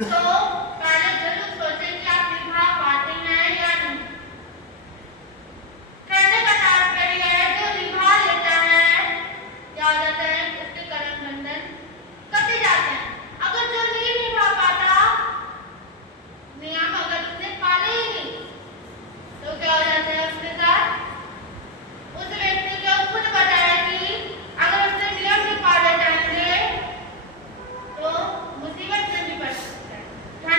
तो पहले जरूर सोचें कि आप निभा पाते हैं या नहीं। कहने का तात्पर्य है जो निभा लेता है क्या हो जाता है, उसके कर्म बंधन कट जाते हैं। अगर जो नहीं निभा पाता, नियम अगर उसने पाले ही नहीं, तो क्या हो जाता है उसके साथ? उस व्यक्ति को खुद बताया कि अगर उसने नियम नहीं पाले जाएंगे तो मुसीबत में भी पड़ सकता है।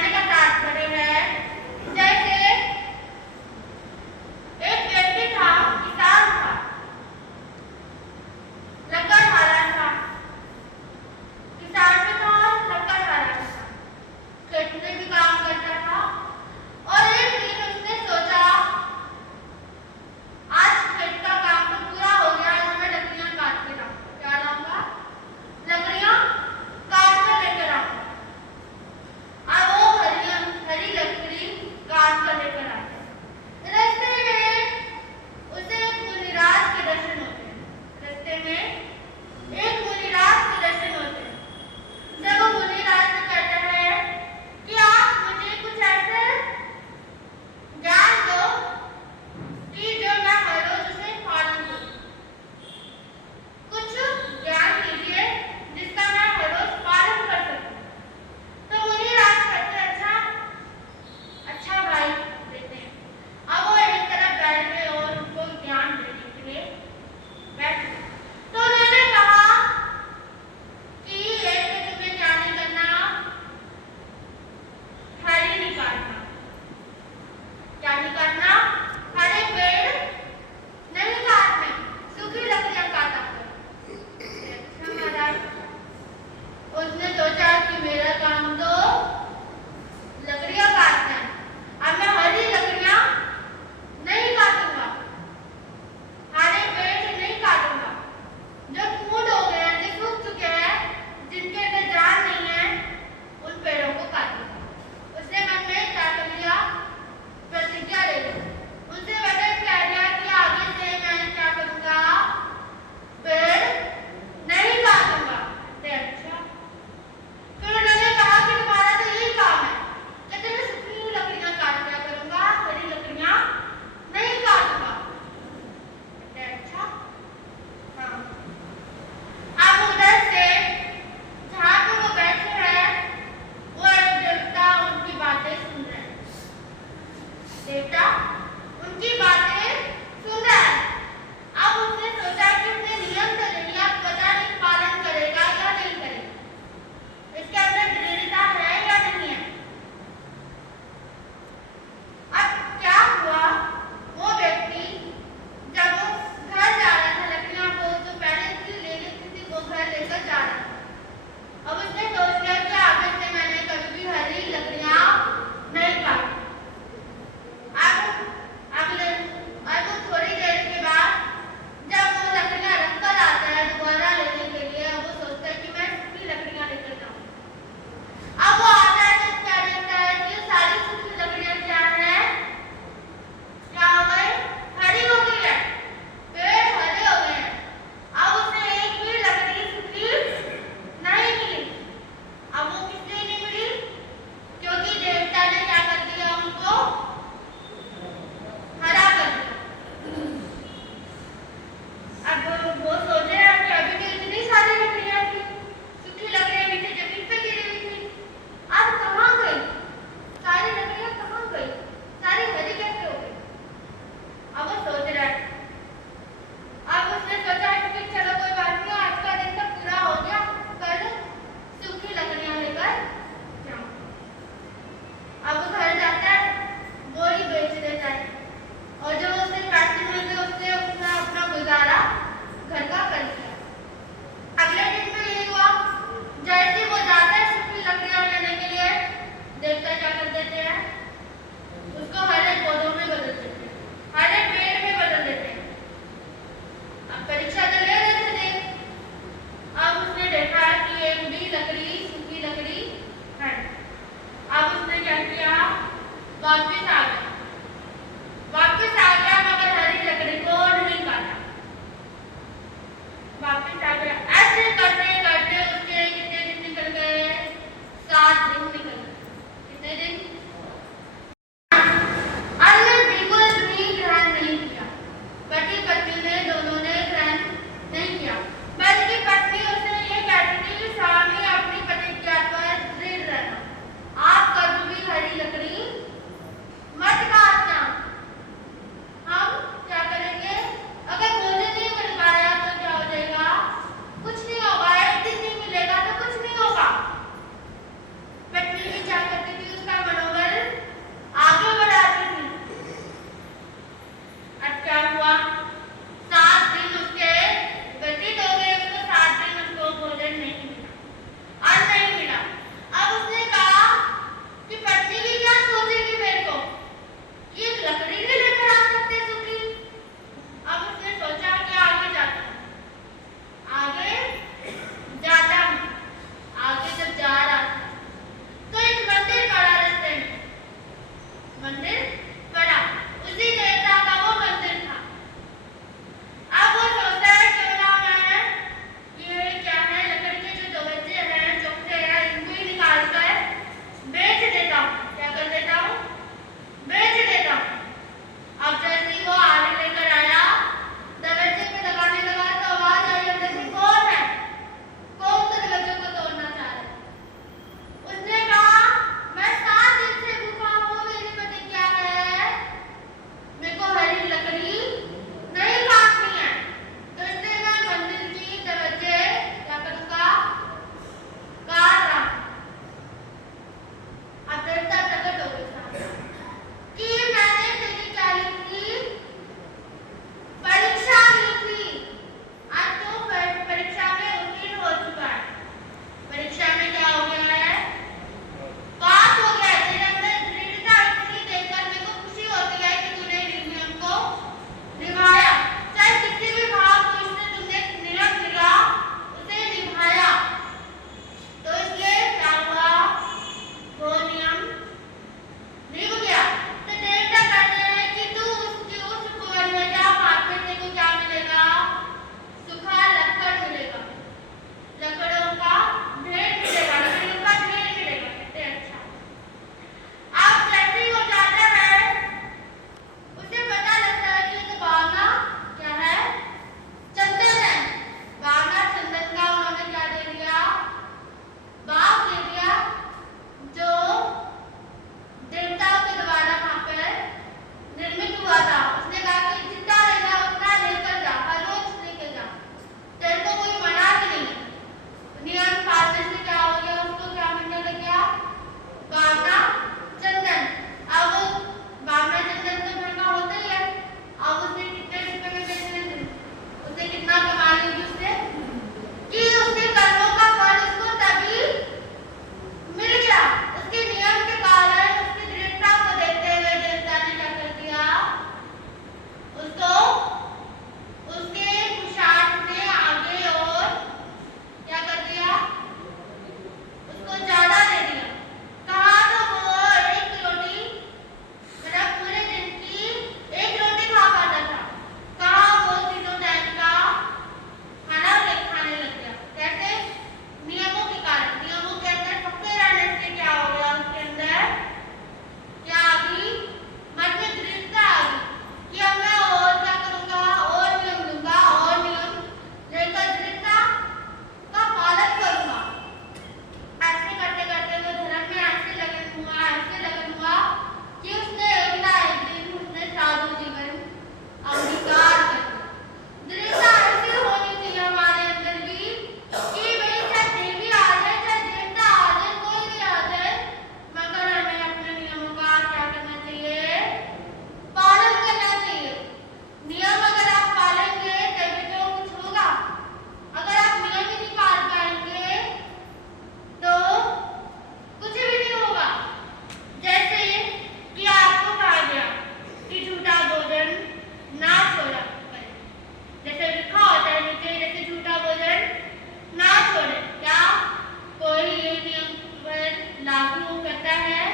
लागू करता है,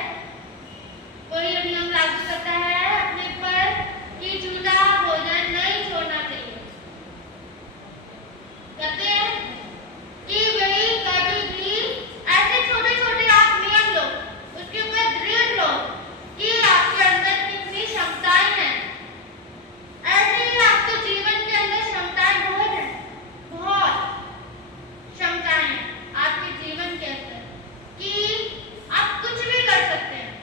कोई नियम लागू करता है अपने पर कि चूल्हा भोजन नहीं छोड़ना चाहिए। कहते हैं कि वही कभी भी ऐसे छोटे छोटे आप नियम लो, उसके ऊपर दृढ़ लो कि आपके अंदर कितनी क्षमताएं हैं। ऐसे ही आपके जीवन के अंदर क्षमताएं बहुत हैं, बहुत क्षमताएं आपके जीवन के अंदर कि आप कुछ भी कर सकते हैं।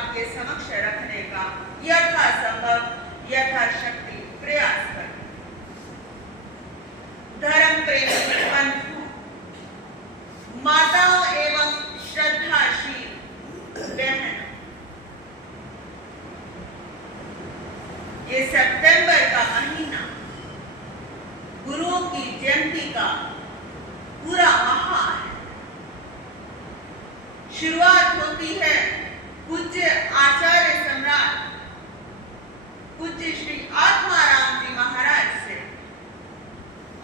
आपके समक्ष रखने का यथासंभव यथाशक्ति प्रयास करें। धर्म प्रेमी बंधु, माताओं एवं श्रद्धाशील बहन, ये सितंबर का महीना गुरुओं की जयंती का पूरा माह है। शुरुआत होती है पूज्य आचार्य सम्राट पूज्य श्री आत्माराम जी महाराज से,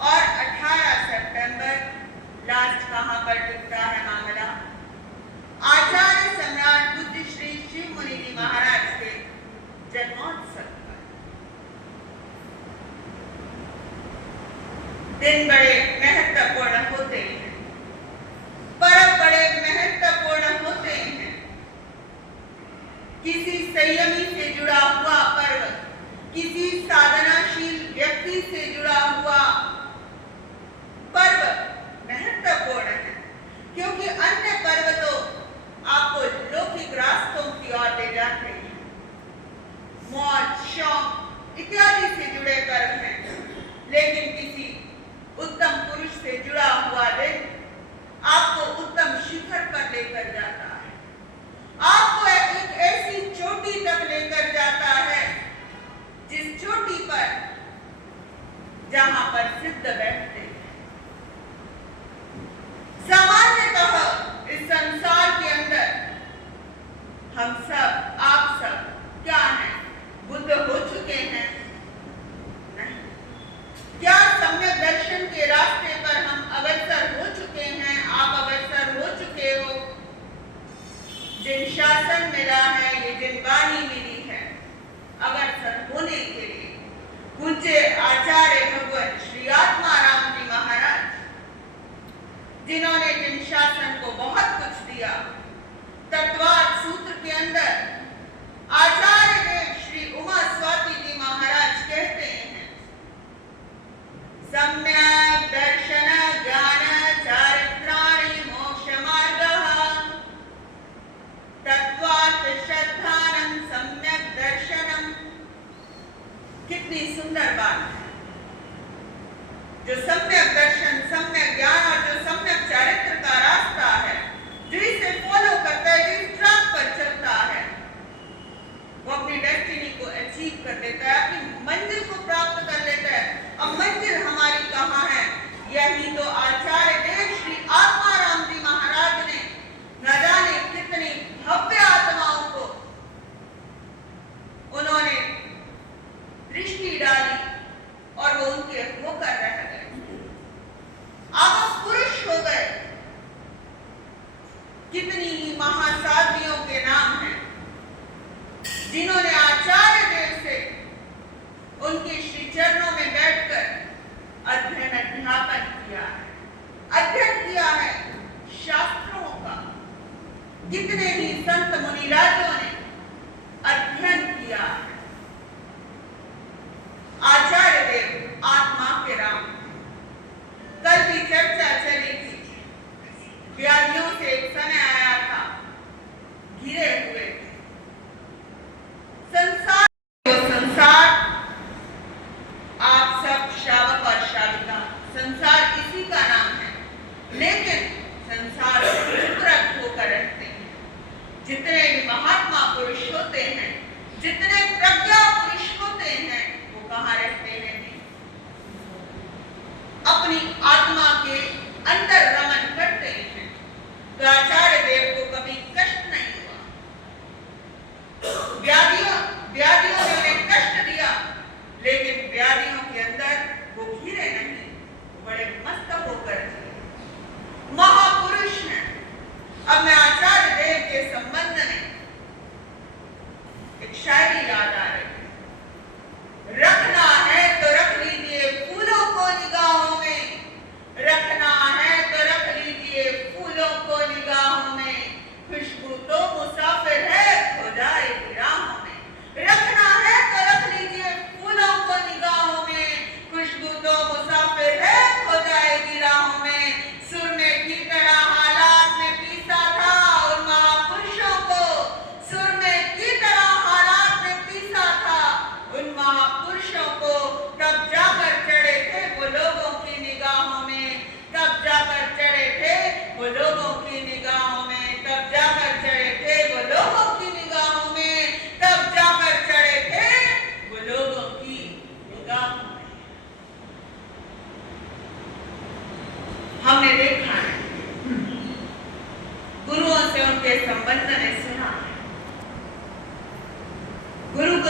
और 18 सितंबर लास्ट कहां पर टिकता है मामला, आचार्य सम्राट पूज्य श्री शिव मुनि जी महाराज के जन्मोत्सव पर। दिन बड़े महत्वपूर्ण होते हैं, पर्व बड़े महत्वपूर्ण होते हैं। किसी संयमी से जुड़ा हुआ पर्व, किसी साधनाशील व्यक्ति से जुड़ा हुआ पर्व महत्वपूर्ण है, क्योंकि अन्य पर्व तो आपको लौकिक रास्तों की ओर ले जाते हैं। मौज शौक इत्यादि से जुड़े पर्व हैं, लेकिन किसी उत्तम पुरुष से जुड़ा हुआ दिन आपको उत्तम शिखर पर लेकर जाता है, आपको एक ऐसी चोटी तक लेकर जाता है जिस चोटी पर जहां पर सिद्ध बैठते हैं। सामान्यतः इस संसार के अंदर हम सब, आप सब क्या हैं? बुद्ध हो चुके हैं? नहीं। क्या सम्यक दर्शन के रास्ते पर हम अग्रसर हो चुके हैं? आप अग्रसर हो चुके हो? जिन शासन मिला है, ये जिन वाणी मिली है, अग्रसर होने के लिए पूज्य आचार्य भगवान श्री आत्माराम जी महाराज, जिन्होंने जिन शासन को बहुत कुछ दिया, तत्वाद सूत्र के अंदर आचार्य देव श्री उमा स्वाति जी महाराज कहते हैं, सम्यक दर्शन ज्ञान चारित्राणि मोक्ष मार्गः तत्वात् श्रद्धानं सम्यक दर्शनम। कितनी सुंदर बात है। जो सम्यक दर्शन, सम्यक ज्ञान और जो सम्यक चारित्र का रास्ता है, जो इसे फॉलो करता है, जो इस ट्रैक पर चलता है, वो अपनी डेस्टिनी को अचीव कर लेता है, अपनी मंजिल को प्राप्त कर लेता है। अब मंजिल हमारी कहाँ है? यही तो आचार्य देव श्री आत्माराम जी महाराज ने न जाने कितनी भव्य आत्माओं को उन्होंने दृष्टि डाली और वो उनके होकर रह गए, अब पुरुष हो गए। कितनी ही महासाधु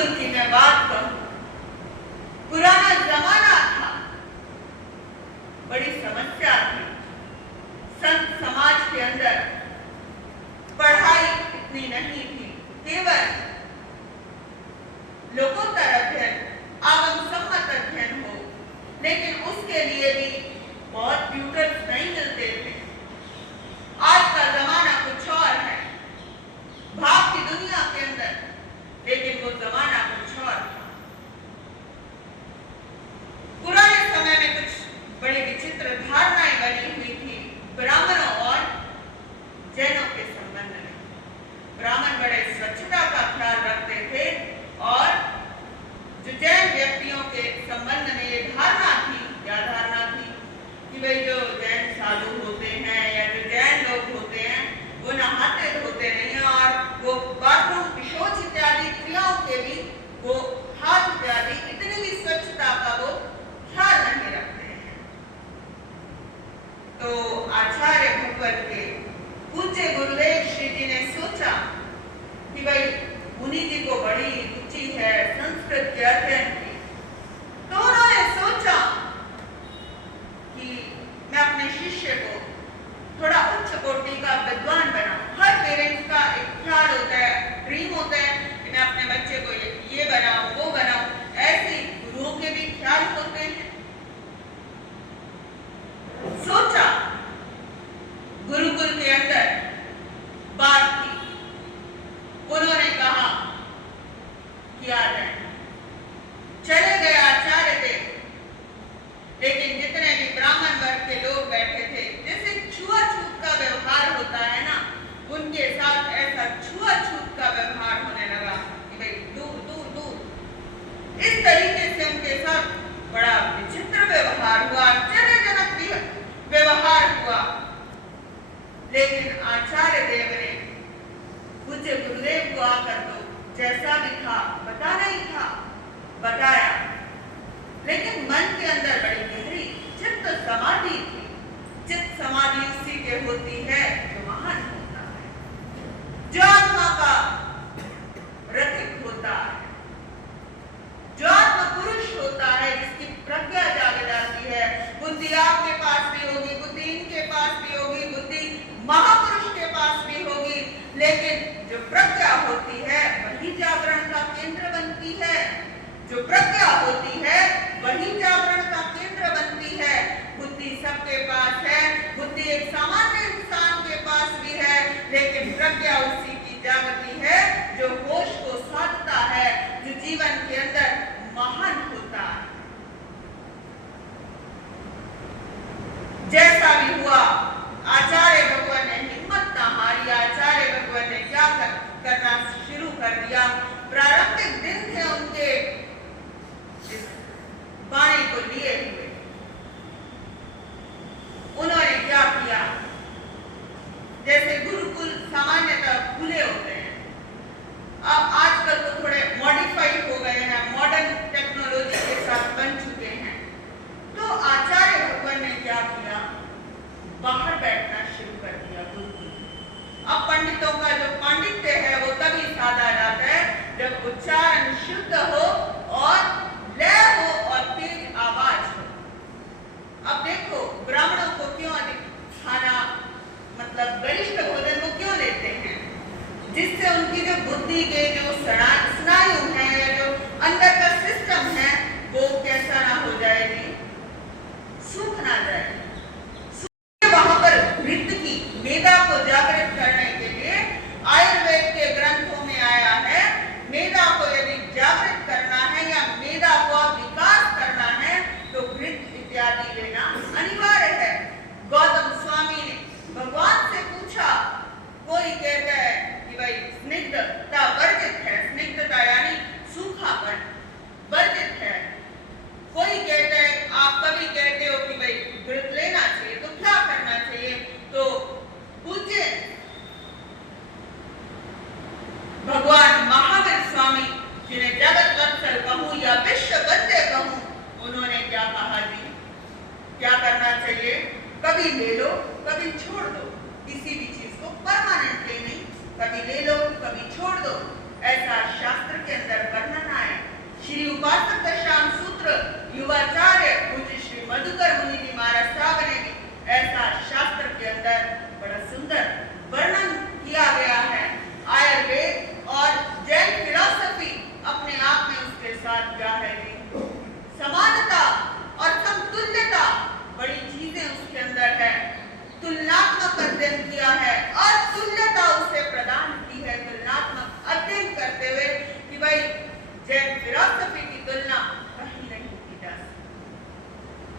गुरुकुल की मैं बात कहूं, पुराना जमाना था, बड़ी समस्या थी। संत समाज के अंदर पढ़ाई इतनी नहीं थी, केवल लोकोत्तर अध्ययन, आगम सम्मत अध्ययन हो, लेकिन उसके लिए भी बहुत ट्यूटर्स नहीं मिलते थे। आज का जमाना कुछ और है, भाग की दुनिया के अंदर, लेकिन वो जमाना कुछ और था। पुराने समय में कुछ बड़ी विचित्र धारणाएं बनी हुई थी ब्राह्मणों और जैनों के संबंध में। ब्राह्मण बड़े स्वच्छता का ख्याल रखते थे और जो जैन व्यक्तियों के संबंध में ये धारणा थी, क्या धारणा थी कि भाई जो जैन साधु होते हैं या जो जैन लोग होते हैं वो नहाते धोते नहीं हैं और वो बाथरूम शौच इत्यादि क्रियाओं के भी वो हाथ इत्यादि इतनी भी स्वच्छता का वो ख्याल नहीं रखते हैं। तो आचार्य भगवत के पूज्य गुरुदेव श्री जी ने सोचा कि भाई मुनि जी को बड़ी रुचि है संस्कृत के अध्ययन की, तो उन्होंने सोचा कि मैं अपने शिष्य को थोड़ा उच्च कोटि का विद्वान बनाऊं। हर पेरेंट्स का एक ख्याल होता है, ड्रीम होता है कि मैं अपने बच्चे को ये बनाऊं, वो बनाऊं। ऐसे गुरुओं के भी ख्याल होते हैं। सोचा, गुरुकुल के अंदर बात की, उन्होंने कहा कि आ जाए। चले गए आचार्य देव, लेकिन जितने भी ब्राह्मण वर्ग के लोग बैठे थे, जैसे छुआछूत का व्यवहार होता है ना, उनके साथ ऐसा छुआछूत का व्यवहार होने लगा कि भाई दूर दूर दूर। इस तरीके से उनके साथ बड़ा विचित्र व्यवहार हुआ, आश्चर्यजनक व्यवहार हुआ। लेकिन आचार्य देव ने पूज्य गुरुदेव को आकर तो जैसा भी था बताना ही था, बताया, लेकिन मन के अंदर बड़ी गहरी चित्त समाधि थी। चित्त समाधि उसी के होती है जो महान होता है, जो आत्मा का रथिक होता है, जो आत्मा पुरुष होता है, जिसकी प्रज्ञा जाग जाती है। बुद्धि आपके पास भी होगी, बुद्धि इनके पास भी होगी, बुद्धि महापुरुष के पास भी होगी, लेकिन जो प्रज्ञा होती है वही जागरण का केंद्र बनती है। जो प्रज्ञा होती है वही जागरण का केंद्र बनती है। बुद्धि सबके पास है, बुद्धि एक सामान्य इंसान के पास भी है, लेकिन प्रज्ञा उसी की जागती है जो होश को साधता है, जो जीवन के अंदर महान होता है। जैसा भी हुआ, आचार्य भगवान ने हिम्मत न हारी। आचार्य भगवान ने क्या करना शुरू कर दिया। प्रारंभिक दिन थे उनके वाणी को लिए हुए। उन्होंने क्या किया, जैसे गुरुकुल सामान्यतः खुले होते हैं, अब आजकल तो थोड़े मॉडिफाई हो गए हैं, मॉडर्न टेक्नोलॉजी के साथ बन चुके हैं। तो आचार्य भगवान ने क्या किया, बाहर बैठना शुरू कर दिया गुरुकुल। अब पंडितों का जो पांडित्य है वो तभी साधा जाता है जब उच्चारण शुद्ध हो और लय हो और तेज आवाज हो। अब देखो, ब्राह्मणों को क्यों अधिक खाना, मतलब गरिष्ठ भोजन वो क्यों लेते हैं, जिससे उनकी जो बुद्धि के जो स्नायु है, जो अंदर का सिस्टम है, वो कैसा ना हो जाए जी, सूख ना जाए। वहां पर नृत्य की मेधा को जागृत करने के लिए आयुर्वेद के ग्रंथों में आया है, मेधा को यदि जागृत करना है या मेधा को विकास करना है तो नृत्य इत्यादि लेना अनिवार्य है। गौतम स्वामी ने भगवान से पूछा, कोई कहता है कि भाई स्निग्धता वर्जित है, स्निग्धता यानी सूखापन वर्जित है। कोई कहता है, आप कभी कहते हो कि भाई व्रत लेना चाहिए, तो क्या करना चाहिए? तो पूज्य भगवान महावीर स्वामी, जिन्हें जगत वत्सल कहूं या विश्व वंद्य कहूं, उन्होंने क्या कहा जी, क्या करना चाहिए? कभी ले लो, कभी छोड़ दो। किसी भी चीज को परमानेंटली नहीं, कभी ले लो, कभी छोड़ दो। ऐसा शास्त्र के अंदर वर्णन आया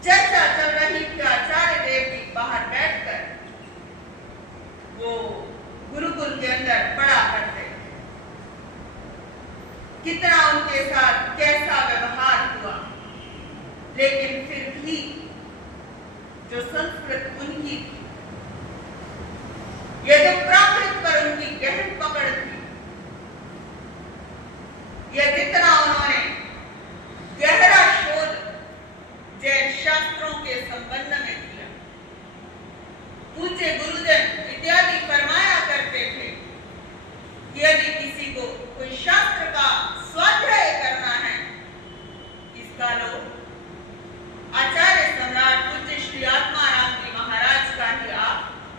चर्चा चल रही थी आचार्य देव की बाहर बैठकर वो गुरुकुल के अंदर पढ़ा करते थे। कितना उनके साथ कैसा व्यवहार हुआ, लेकिन फिर भी जो संस्कृत उनकी थी, ये जो प्राकृत पर उनकी गहन पकड़ थी, यह जितना उन्होंने गहरा शोध जैन शास्त्रों के संबंध में किया। पूज्य गुरुजन इत्यादि फरमाया करते थे कि यदि किसी को कोई शास्त्र का स्वाध्याय करना है, इसका लो आचार्य सम्राट पूज्य श्री आत्माराम जी महाराज का ही आप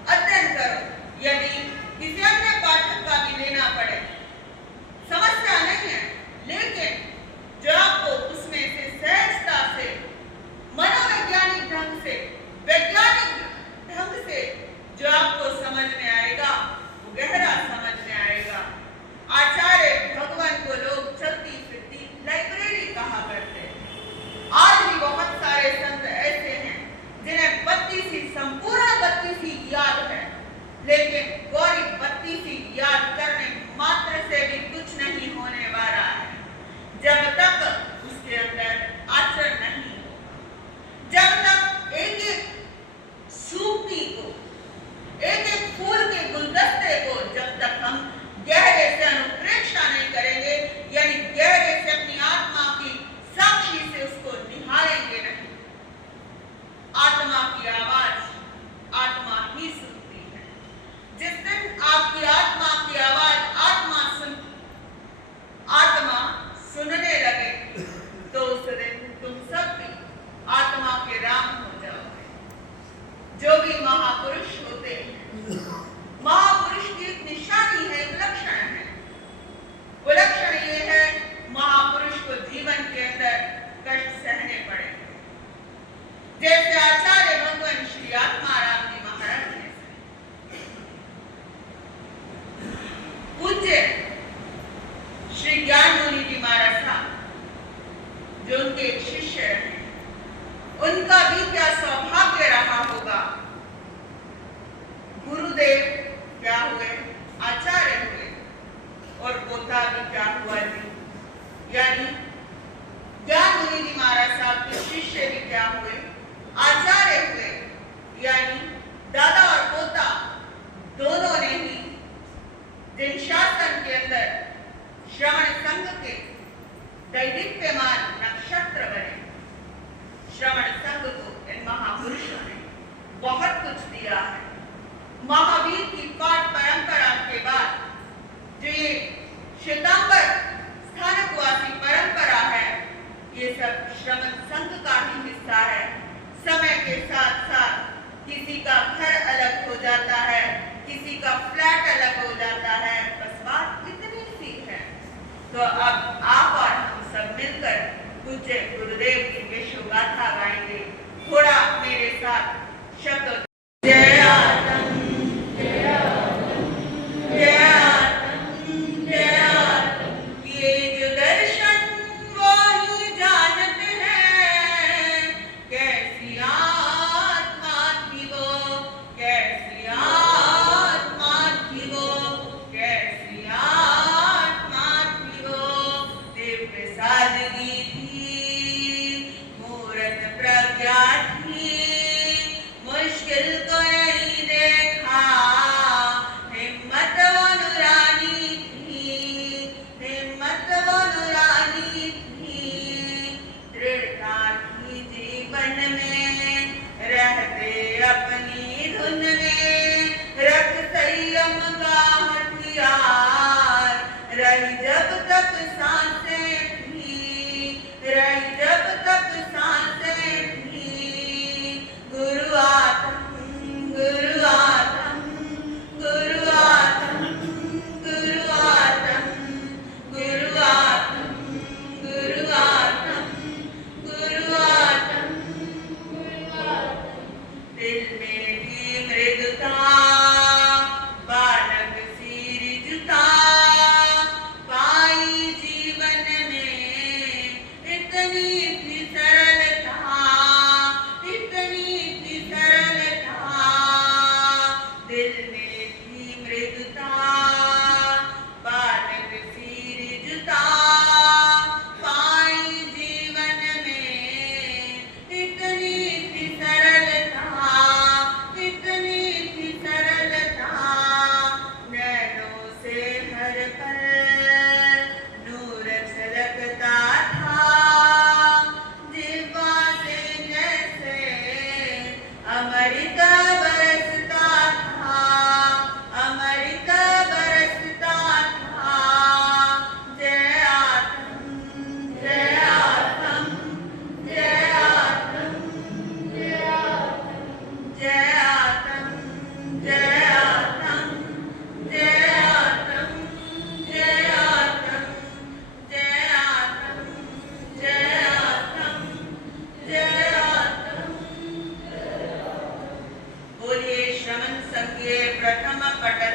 अध्ययन करो। यदि किसी अन्य पाठक का भी लेना पड़े, समस्या नहीं है, लेकिन जो आपको उसमें से सहजता से, मनोवैज्ञानिक ढंग से, वैज्ञानिक ढंग से जो आपको समझ में आएगा, वो गहरा समझ में आएगा। आचार्य भगवान को लोग चलती फिरती लाइब्रेरी कहा करते हैं। आज भी बहुत सारे संत ऐसे हैं जिन्हें 32 संपूर्ण 32 याद है, लेकिन गौरी 32 याद करने मात्र से भी कुछ नहीं होने वाला है जब तक उसके अंदर आचरण नहीं हो, जब तक एक एक सूक्ति को, एक एक फूल के गुलदस्ते को जब तक हम गहरे से अनुप्रेक्षा नहीं करेंगे, यानी गहरे से अपनी आत्मा की साक्षी से उसको निहारेंगे नहीं। आत्मा की आवाज आत्मा ही सुनती है। जिस दिन आपकी आत्मा की आवाज आत्मा सुनने लगे, तो उस दिन तुम सब भी आत्मा के राम हो जाओगे। जो भी महापुरुष होते हैं, महापुरुष की एक निशानी है, एक लक्षण है। वो लक्षण ये है, महापुरुष को जीवन के अंदर कष्ट सहने पड़े, जैसे आचार्य भगवान श्री आत्माराम जी महाराज ने। पूज्य श्री ज्ञान मुनि जी महाराज साहब, जो उनके एक शिष्य हैं, उनका भी क्या सौभाग्य रहा होगा। गुरुदेव क्या हुए, आचार्य हुए, और पोता भी क्या हुआ जी, यानी ज्ञान मुनि जी महाराज साहब के शिष्य भी क्या हुए, आचार्य हुए, यानी दादा और पोता दोनों ने ही जिन शासन के अंदर श्रवण संघ के दैदीप्यमान नक्षत्र बने, श्रवण संघ को इन महापुरुषों ने बहुत कुछ दिया है। महावीर की पाठ परंपरा के बाद जो ये श्वेतांबर स्थानकवासी परंपरा है, ये सब श्रवण संघ का ही हिस्सा है। समय के साथ साथ किसी का घर अलग हो जाता है, किसी का फ्लैट अलग हो जाता है, बस बात इतनी सी है। तो अब आप और हम सब मिलकर पूज्य गुरुदेव की यशोगाथा गाएंगे। थोड़ा मेरे साथ शब्द जय आतम जय आतम जय आतम जय आतम, ये जो दर्शन वो ही जानते हैं, कैसी आत्मा थी वो, कैसी आत्मा थी वो, कैसी आत्मा थी वो। दिव्य सादगी थी, मूरत प्रज्ञा थी, मुश्किल को नहीं देखा, हिम्मत वो नूरानी थी, हिम्मत वो नूरानी थी। दृढ़ता थी जीवन में, रहते अपनी धुन में, रख संयम का हथियार, रही जब तक सांसें थी, रही जब तक सांसें थी। गुरु आत्म गुरु आत्म गुरु आत्म गुरु आत्म गुरु आत्म गुरु आत्म गुरु आत्म गुरु आत्म। दिल में भी मृदुता, बालक सी रिजुता, पाई जीवन में इतनी भी प्रथम पटल